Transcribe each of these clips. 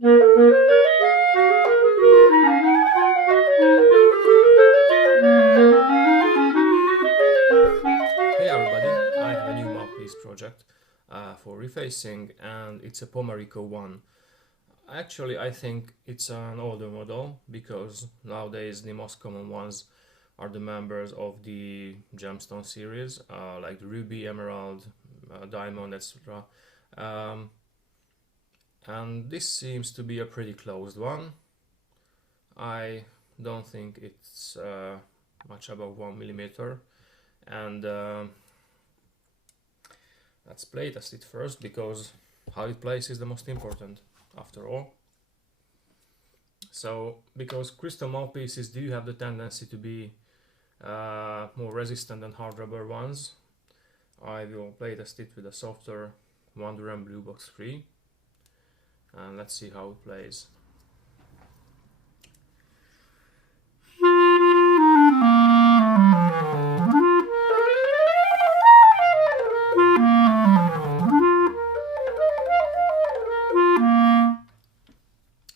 Hey everybody, I have a new mouthpiece project for refacing, and it's a Pomarico one. Actually, I think it's an older model because nowadays the most common ones are the members of the gemstone series, like the ruby, emerald, diamond, etc. Um, and this seems to be a pretty closed one. I don't think it's much above 1 millimeter, and let's play test it first, because how it plays is the most important after all. So, because crystal mouthpieces do have the tendency to be more resistant than hard rubber ones, I will play test it with a softer Wonder and Blue Box 3, and let's see how it plays.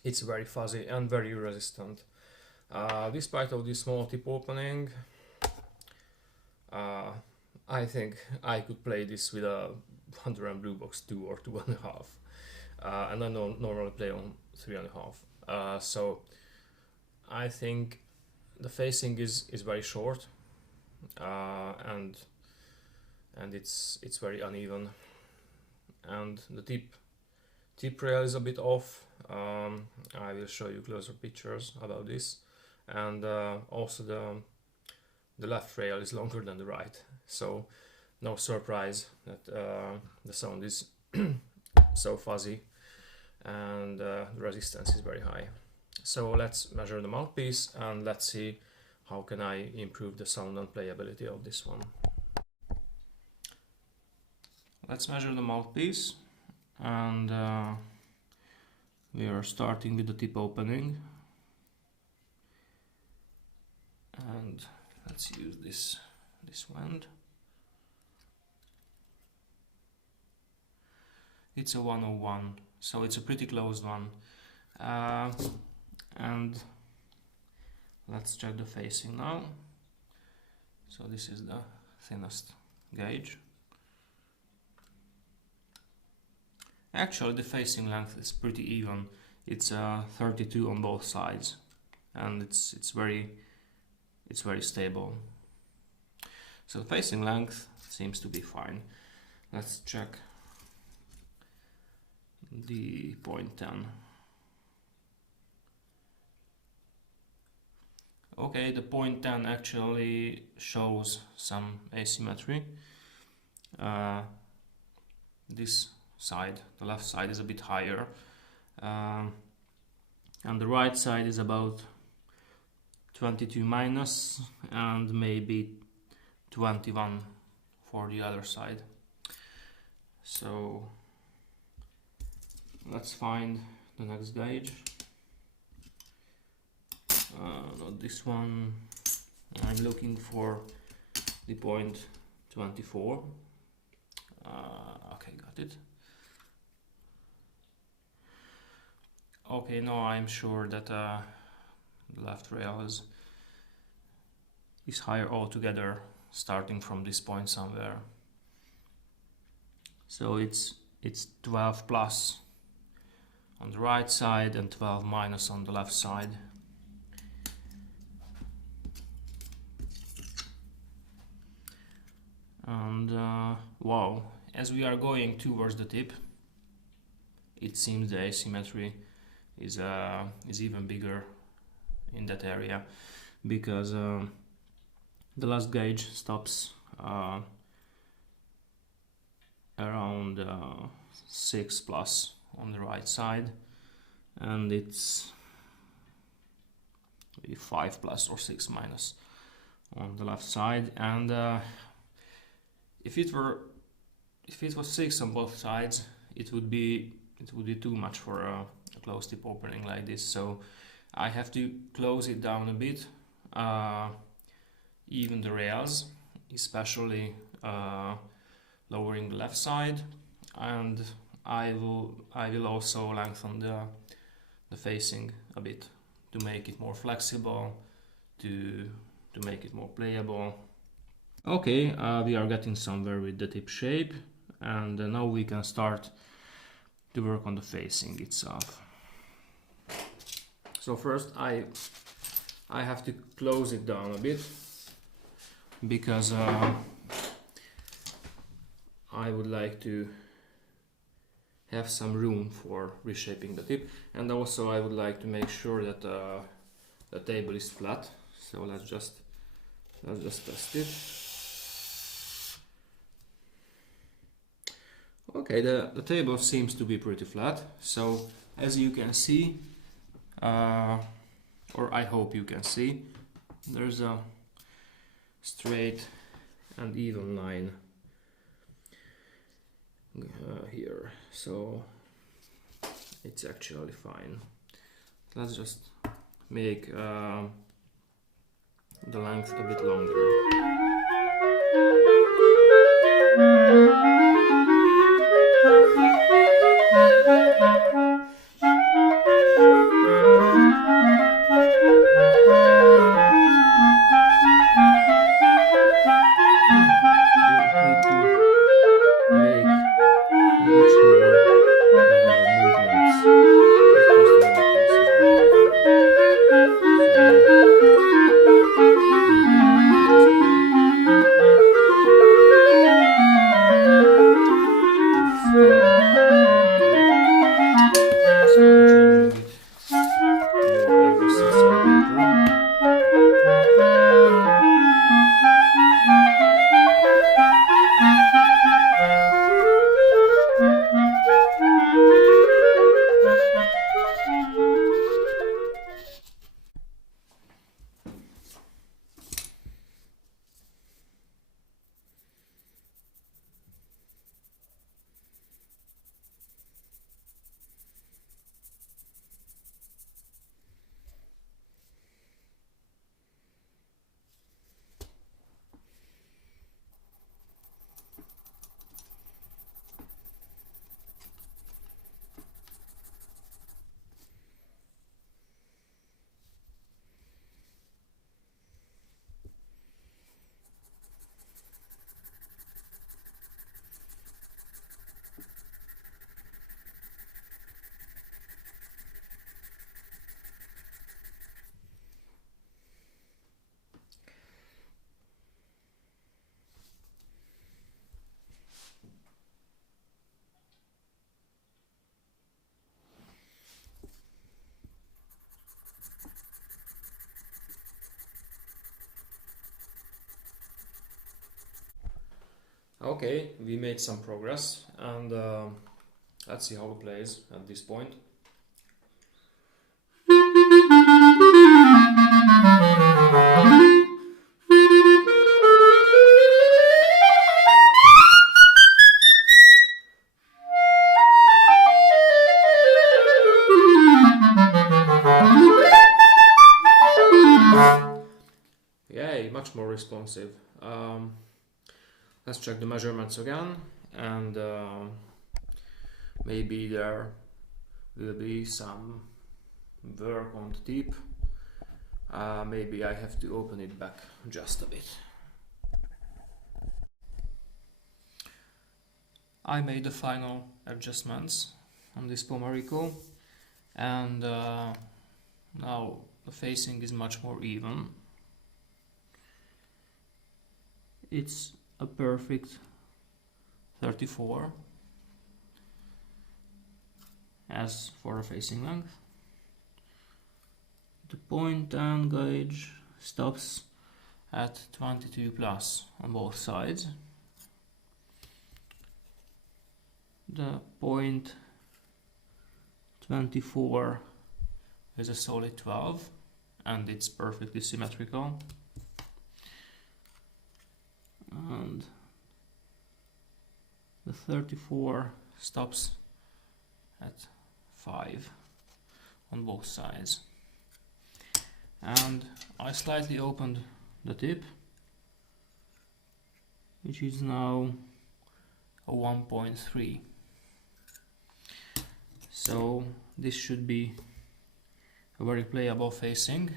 It's very fuzzy and very resistant. Despite of this small tip opening, I think I could play this with a Wonder and Blue Box 2 or 2.5, and I normally play on 3.5. So I think the facing is very short, and it's very uneven, and the tip rail is a bit off. I will show you closer pictures about this, and also the left rail is longer than the right, so no surprise that the sound is so fuzzy, and the resistance is very high. So let's measure the mouthpiece and let's see how can I improve the sound and playability of this one. Let's measure the mouthpiece, and we are starting with the tip opening, and let's use this wand. It's a 101, so it's a pretty closed one, and let's check the facing now. So this is the thinnest gauge. Actually, the facing length is pretty even. It's 32 on both sides, and it's very stable. So the facing length seems to be fine. Let's check the 0.10. Okay, the 0.10 actually shows some asymmetry. This side, the left side, is a bit higher, and the right side is about 22 minus, and maybe 21 for the other side. So let's find the next gauge. Not this one. I'm looking for the 0.24. Okay, got it. Okay, now I'm sure that the left rail is higher altogether, starting from this point somewhere. So it's 12 plus on the right side and 12 minus on the left side. And wow, as we are going towards the tip, it seems the asymmetry is even bigger in that area, because the last gauge stops around 6 plus on the right side, and it's maybe 5 plus or 6 minus on the left side. And if it was 6 on both sides, it would be too much for a closed tip opening like this. So I have to close it down a bit, even the rails, especially lowering the left side, and I will also lengthen the facing a bit to make it more flexible, to make it more playable. Okay, we are getting somewhere with the tip shape, and now we can start to work on the facing itself. So first I have to close it down a bit, because I would like to have some room for reshaping the tip, and also I would like to make sure that the table is flat. So let's just test it. Okay, the table seems to be pretty flat. So as you can see, or I hope you can see, there's a straight and even line here, so it's actually fine. Let's just make the length a bit longer. Okay, we made some progress, and let's see how it plays at this point. Yay, much more responsive. Let's check the measurements again, and maybe there will be some work on the tip. Maybe I have to open it back just a bit. I made the final adjustments on this Pomarico, and now the facing is much more even. It's a perfect 34 as for a facing length. The point and gauge stops at 22 plus on both sides. The point 24 is a solid 12 and it's perfectly symmetrical. And the 34 stops at 5 on both sides. And I slightly opened the tip, which is now a 1.3. So this should be a very playable facing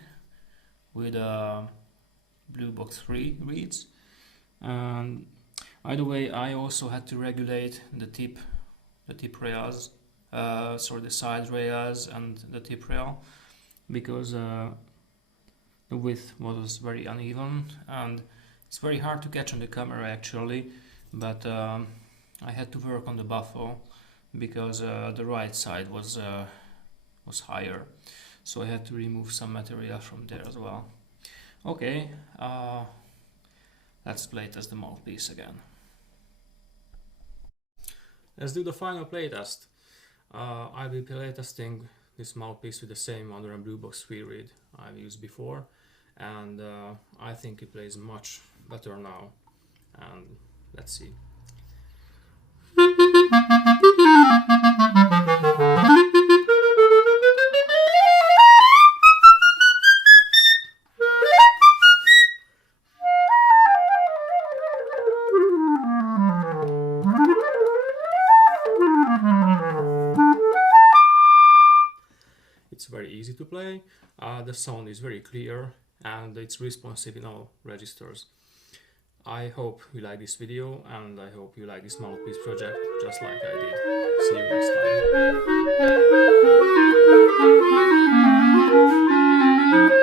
with blue box 3 reeds. And either way, I also had to regulate the tip rails, the side rails and the tip rail, because the width was very uneven and it's very hard to catch on the camera actually, but I had to work on the baffle because the right side was higher, so I had to remove some material from there as well. Okay, let's play test the mouthpiece again. Let's do the final playtest. I will be playtesting this mouthpiece with the same under and blue box 3 reed I've used before, and I think it plays much better now, and let's see. It's very easy to play, the sound is very clear and it's responsive in all registers. I hope you like this video and I hope you like this mouthpiece project just like I did. See you next time.